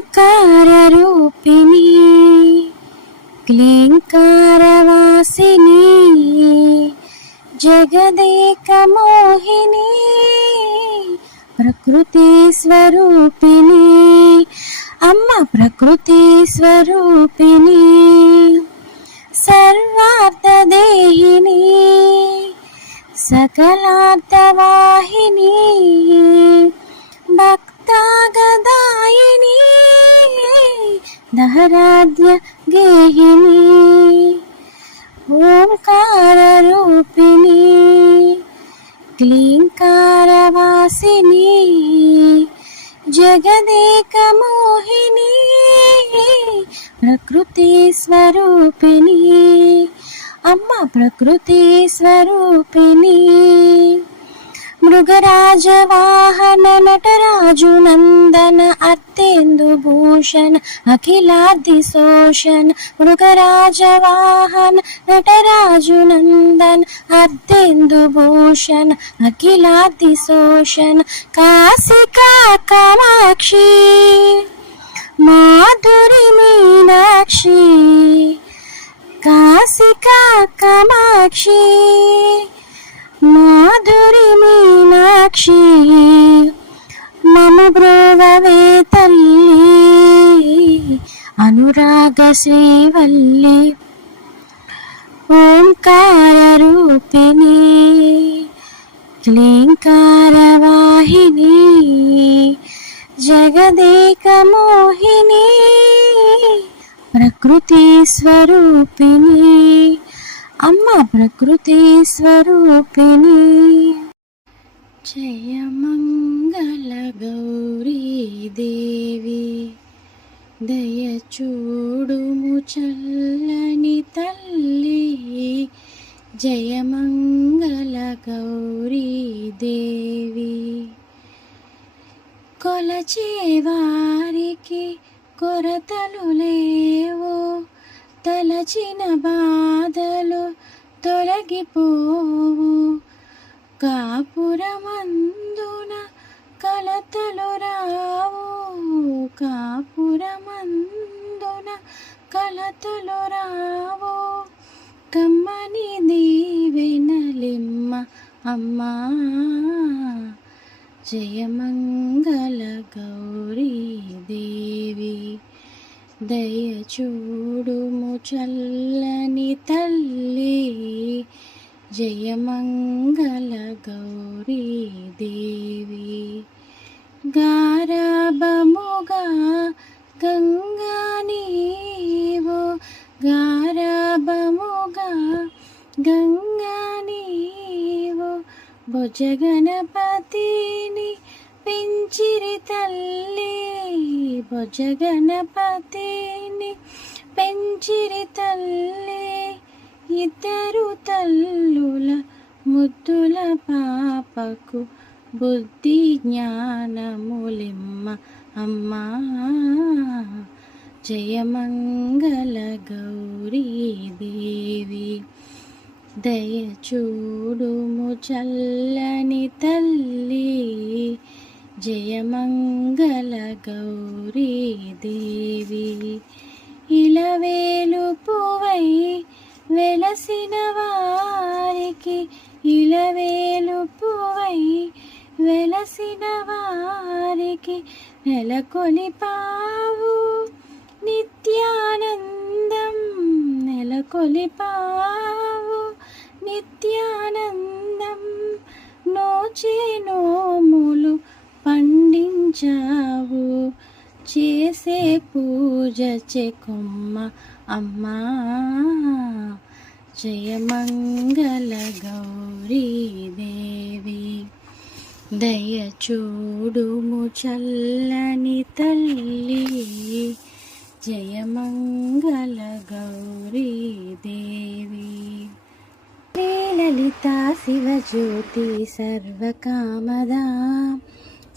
ఓంకారరూపిణి క్లీంకారవాసిని జగదేకమోహిని ప్రకృతి స్వరూపిణి అమ్మ ప్రకృతి స్వరూపిణి సర్వార్థదేహిని సకలార్థవాహిని భక్తాగదాయిని దహరాధ్య గేహిని ఓంకార రూపిణి క్లీంకార వాసిని జగదేక మోహిని ప్రకృతి స్వరూపిణి అమ్మ ప్రకృతి స్వరూపిణి. మృగరాజవాహన నటరాజు నందన అర్తేందు భూషణ అఖిలాది శోషణ. మృగరాజవాహన నటరాజు నందన అర్తేందు భూషణ అఖిలాది శోషణ. కాశికా కామాక్షి మాధురి మీనాక్షి. కాశికా కామాక్షి మాధురి మీనాక్షి మమ బ్రోవవే తల్లి అనురాగ శ్రీవల్లి ఓంకార రూపిణి క్లీంకార వాహిని జగదేక మోహిని ప్రకృతి స్వరూపిణి. అమ్మ ప్రకృతి స్వరూపిణి జయ మంగళ గౌరీ దేవి దయ చూడుము చల్లని తల్లి. జయ మంగళ గౌరీ దేవి కొలచే వారికి కొరతలు లేవు. తలచిన బాధలు తొలగిపోవు. కాపురమందున కలతలు రావు. కాపురమందున కలతలు రావు. కమ్మని దీవెనలిమ్మ అమ్మా. జయమంగళ గౌరీ దేవి. దయ చూడుము చల్లని తల్లి జయమంగళ గౌరీ దేవి. గారాబముగా గంగా నీవు గారాబముగా గంగా నీవు భుజగణపతిని పెంచిరి తల్లి భుజగణపతిని పెంచిరి తల్లి ఇద్దరు తల్లుల ముద్దుల పాపకు బుద్ధి జ్ఞానములిమ్మ అమ్మా. జయమంగళ గౌరీ దేవి దయచూడుము చల్లని తల్లి. జయమంగళ గౌరీ దేవి ఇలవేలు పువై వెలసిన వారికి ఇలవేలు పువై వెలసిన వారికి నెలకొలిపావు నిత్యానందం నెలకొలిపావు నిత్యానందం నోచే నోములు పండించావు. చేసే పూజ చెకుమ్మ అమ్మా. జయమంగళ గౌరీ దేవి దయ చూడుము చల్లని తల్లి. జయమంగళ గౌరీ దేవి. శ్రీలలిత శివజ్యోతి సర్వకామదా.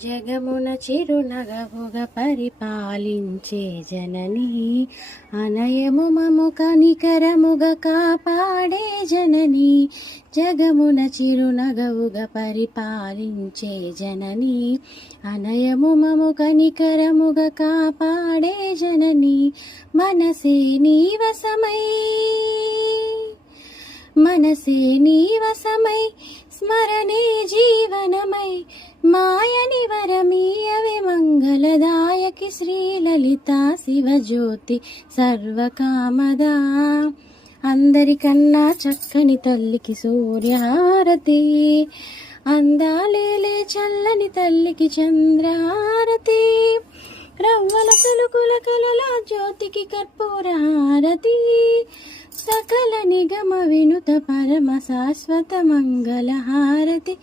జగమున చిరునగవుగ పరిపాలించే జనని అనయము మము కనికరముగా కాపాడే జనని జగమున చిరునగవుగ పరిపాలించే జనని అనయము మము కనికరముగా కాపాడే జనని మనసే నీవసమై మనసే నీవసమై స్మరణే జీవనమై మాయని వరమీయవే మంగళదాయకి శ్రీలలిత శివజ్యోతి సర్వకామదా. అందరికన్నా చక్కని తల్లికి సూర్యహారతి అందాలేలే చల్లని తల్లికి చంద్రహారతి రవ్వల సులుకుల కలల జ్యోతికి కర్పూరహారతి సకల నిగమ వినుత పరమ శాశ్వత మంగళహారతి.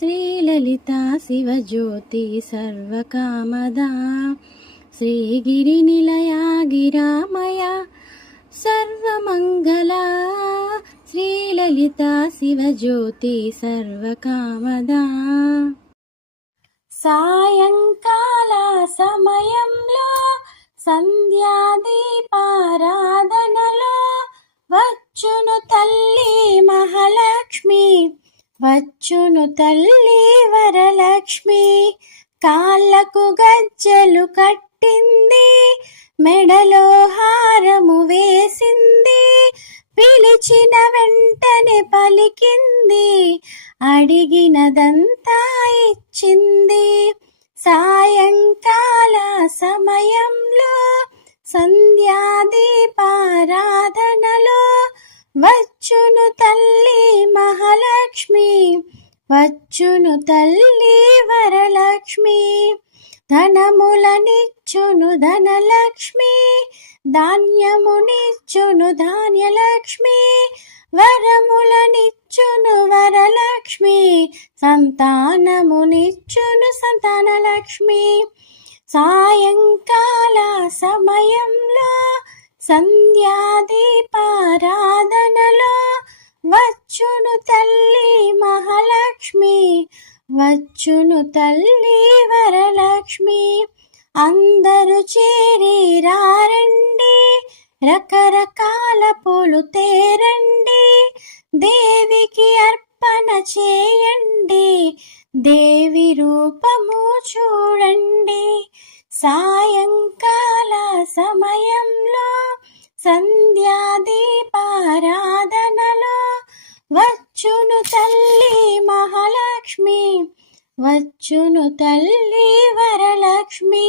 శ్రీలలిత శివజ్యోతి సర్వకామదా శ్రీగిరి నిలయా గిరామయ సర్వమంగళా శ్రీలలిత శివజ్యోతి సర్వకామదా సాయంకాల సమయంలో సంధ్యాదీపారాధన వచ్చును తల్లి వరలక్ష్మి. కాళ్ళకు గజ్జలు కట్టింది. మెడలో హారము వేసింది. పిలిచిన వెంటనే పలికింది. అడిగినదంతా ఇచ్చింది. సాయంకాల సమయంలో సంధ్యాదీపారాధనలో వచ్చును తల్లి వరలక్ష్మి ధనములనిచ్చును ధనలక్ష్మి ధాన్యమునిచ్చును ధాన్యలక్ష్మి వరములనిచ్చును వరలక్ష్మి సంతానమునిచ్చును సంతానలక్ష్మి. సాయంకాల సమయంలో సంధ్యాదీపారాధనలో వచ్చును తల్లి మహాలక్ష్మి వచ్చును తల్లి వరలక్ష్మి. అందరూ చేరి రారండి రకరకాల పూలు తేరండి. దేవికి అర్పణ చేయండి దేవి రూపము చూడండి. సాయంకాల సమయంలో సంధ్యాదీపారాధనలో వచ్చును తల్లి మహాలక్ష్మి వచ్చును తల్లి వరలక్ష్మి.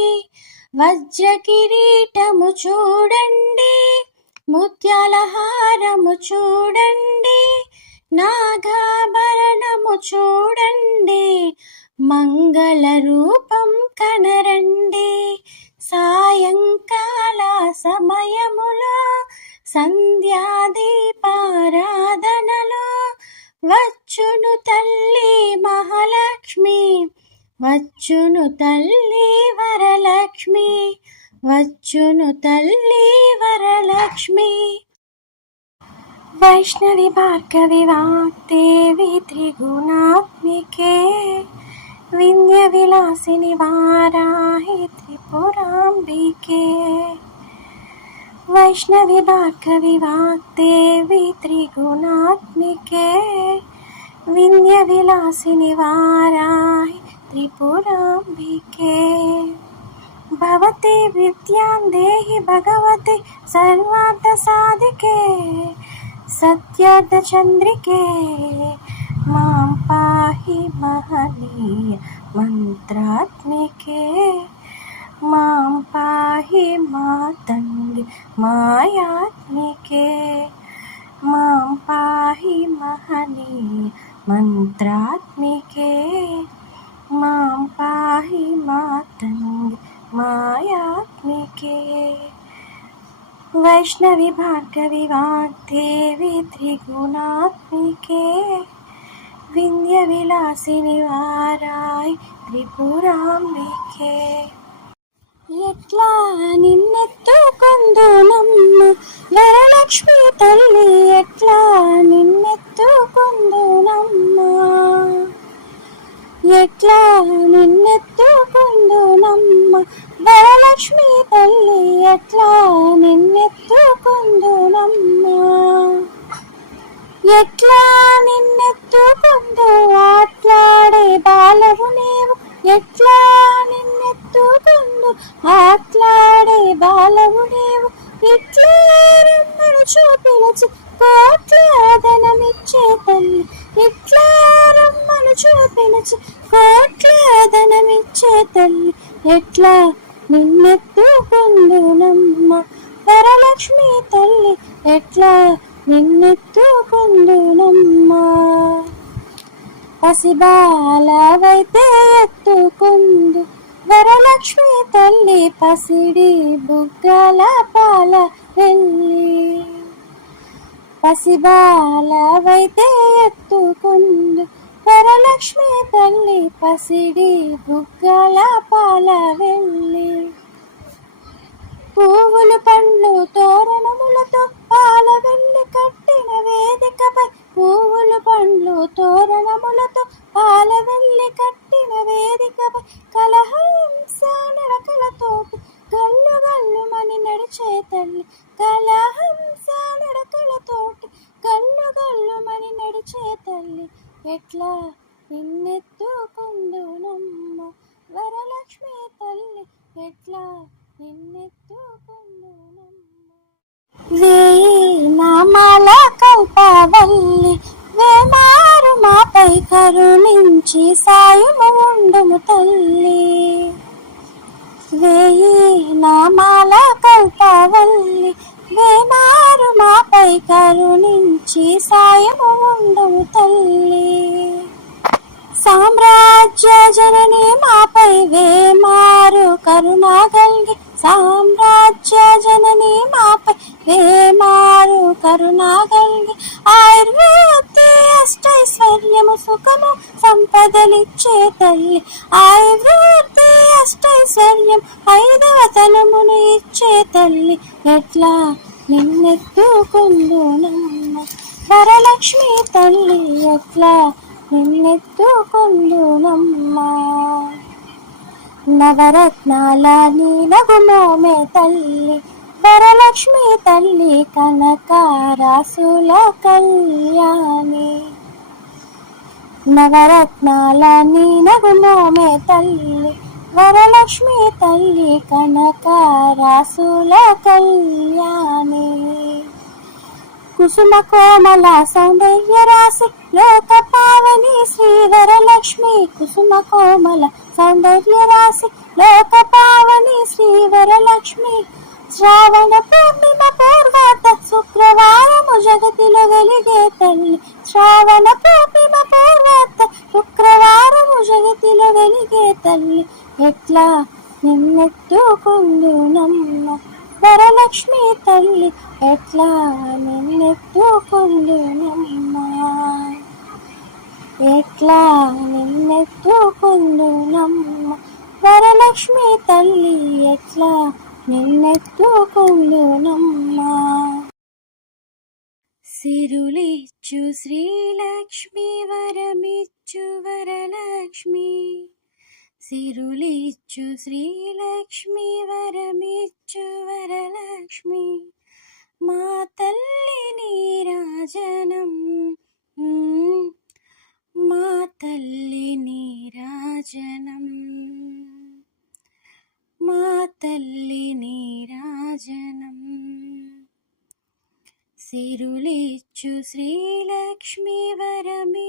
వజ్ర కిరీటము చూడండి ముత్యాల హారము చూడండి నాగాభరణము చూడండి మంగళ రూపం కనరండి. సాయంకాల సమయములో సంధ్యాదీపారాధనలో వచ్చును తల్లి మహాలక్ష్మి వచ్చును తల్లి వరలక్ష్మి వచ్చును తల్లి వరలక్ష్మి. వైష్ణవి భార్గవి వాగ్దేవి త్రిగుణాత్మికే विन्ध्यविलासिनि वाराहि त्रिपुराम्बिके। वैष्णविवाकविवाक्देवी त्रिगुणात्मिके विन्ध्यविलासिनि वाराहि त्रिपुराम्बिके। भवते विद्यां देहि भगवते सर्वार्थसाधिके सत्यार्थचन्द्रिके। मां पाहि महनीय मन्त्रात्मिके। मां पाहि मातन्दि मायात्मिके। मां पाहि महनीय मन्त्रात्मिके। मां पाहि मातञ्ज मायात्मिके। वैष्णविभाग्यविवाग्देवी त्रिगुणात्मिके। వింధ్య విలాసిని వారాయ్ త్రిపురాంబికే ఎట్లా నిన్నెత్తుకుందునమ్మ వరలక్ష్మి తల్లి ఎట్లా నిన్నెత్తుకుందునమ్మ ఎట్లా నిన్నెత్తుకుందునమ్మ వరలక్ష్మి తల్లి ఎట్లా నిన్నెత్తుకుందునమ్మ ఎట్లా నిన్నెత్తు ఎట్లా ఆట్లాడే బాలవు నీవు. ఎట్లా నిన్నెత్తుకుందు ఆట్లాడే బాలవు నీవు? ఇట్లా రమ్మను చూపిలచి కోట్లాదనమిచ్చే తల్లి. ఇట్లా రమ్మను చూపిలచి కోట్లాదనమిచ్చే తల్లి. ఎట్లా నిన్నెత్తుకుందునమ్మ వరలక్ష్మి తల్లి. ఎట్లా నిన్నెత్తుకుందునమ్మా పసిబాలవైతే ఎత్తుకుందు. వరలక్ష్మి తల్లి పసిడి బుగ్గల పాల వెళ్ళి పసిబాలవైతే ఎత్తుకుందు. వరలక్ష్మి తల్లి పసిడి బుగ్గల పాల వెళ్ళి కల్పవల్లి వేమారు మాపై కరుణించి సాయము ఉండుము తల్లి. వేయి నామాల కల్పవల్లి వేమారు మాపై కరుణించి సాయము ఉండుము తల్లి. సామ్రాజ్య జనని మాపై వేమారు కరుణగల్గి సామ్రాజ్య జనని మాపై వేమారు కరుణా గల్గి ఆయుర్వేది అష్టైశ్వర్యము సుఖము సంపదలిచ్చే తల్లి. ఆయుర్వేది అష్టైశ్వర్యం ఐదవ తనమును ఇచ్చే తల్లి. ఎట్లా? నిన్నెత్తుకుందునమ్మ వరలక్ష్మి తల్లి ఎట్లా? నిన్నెత్తుకుందునమ్మ నవరత్నాల నీ వహుమో మే తల్లి. వరలక్ష్మి తల్లి కనకారాసుల కళ్యాణి నవరత్నాల నీలగుమోమే తల్లి వరలక్ష్మి తల్లి కనకారాసుల కళ్యాణి కుసుమ కోమల సౌందర్య రాశి లోక పావని శ్రీ వరలక్ష్మి కుసుమ కోమల సౌందర్య రాశి లోక పావని శ్రీ వరలక్ష్మి. శ్రావణ పూర్ణిమ పూర్వాత శుక్రవారము జగతిలో వెలిగే తల్లి. శ్రావణ పూర్ణిమ పూర్వాత శుక్రవారము జగతిలో వెలిగే తల్లి. ఎట్లా? నిన్నెత్తుకుందునమ్మ వరలక్ష్మి తల్లి. ఎట్లా? నిన్నెత్తుకుందునమ్మా ఎట్లా? నిన్నెత్తుకుందునమ్మ వరలక్ష్మి తల్లి. ఎట్లా? నిన్నెత్తుకొండునమ్మా సిరులిచ్చు శ్రీలక్ష్మి వరమిచ్చు వరలక్ష్మి. సిరులిచ్చు శ్రీలక్ష్మి వరమిచ్చు వరలక్ష్మి. మా తల్లి నీరాజనం మా తల్లి నీరాజనం. మా తల్లి నీరాజనం. సిరులిచ్చు శ్రీలక్ష్మి వరమి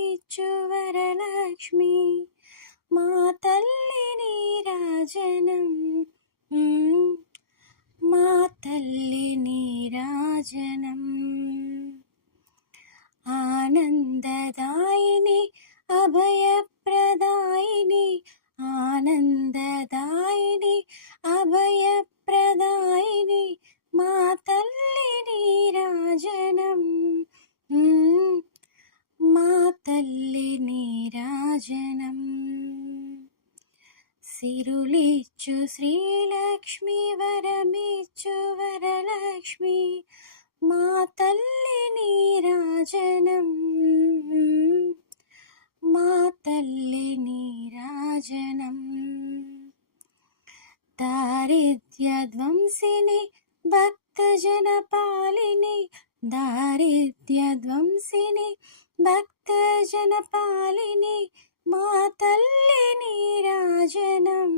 జనం. సిరులిచ్చు శ్రీలక్ష్మి వరమిచ్చు వరలక్ష్మి మా తల్లి నీరాజనం. మా తల్లి నీరాజనం. దారిద్ర్య ధ్వంసిని భక్తజన పాలిని దారిద్ర్యధ్వంసిని భక్తజనపాలిని మా తల్లి నీరాజనం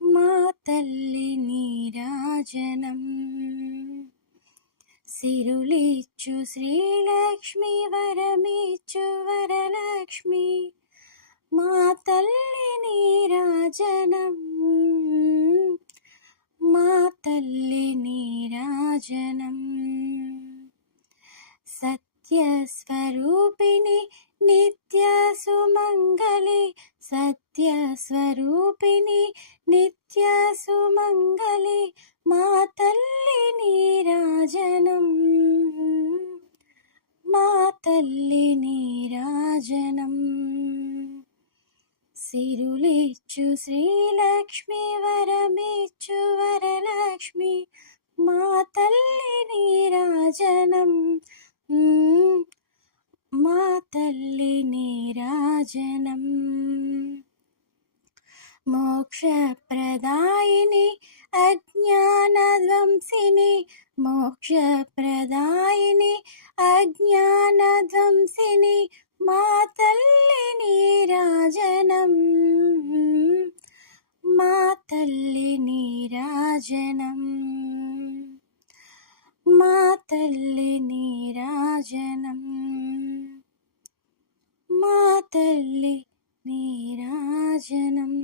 మా తల్లి నీరాజనం సిరులిచ్చు శ్రీలక్ష్మి వరమిచ్చు వరలక్ష్మి మా తల్లి నీరాజనం మా తల్లి నీరాజనం. సత్యస్వరూపిణి నిత్య సుమంగళి. సత్యస్వరూపిణి నిత్య సుమంగళి. మా తల్లి నీరాజనం. మా తల్లి నీరాజనం. సిరులిచ్చు శ్రీలక్ష్మి వరమిచ్చు వరలక్ష్మి. మా తల్లి నీరాజనం. మా తల్లి నీరాజనం. మోక్షప్రదాయిని అజ్ఞానధ్వంసిని. మోక్షప్రదాయిని అజ్ఞానధ్వంసిని. మా తల్లి నీరాజనం మా తల్లి నీరాజనం మా తల్లి నీరాజనం మా తల్లి నీరాజనం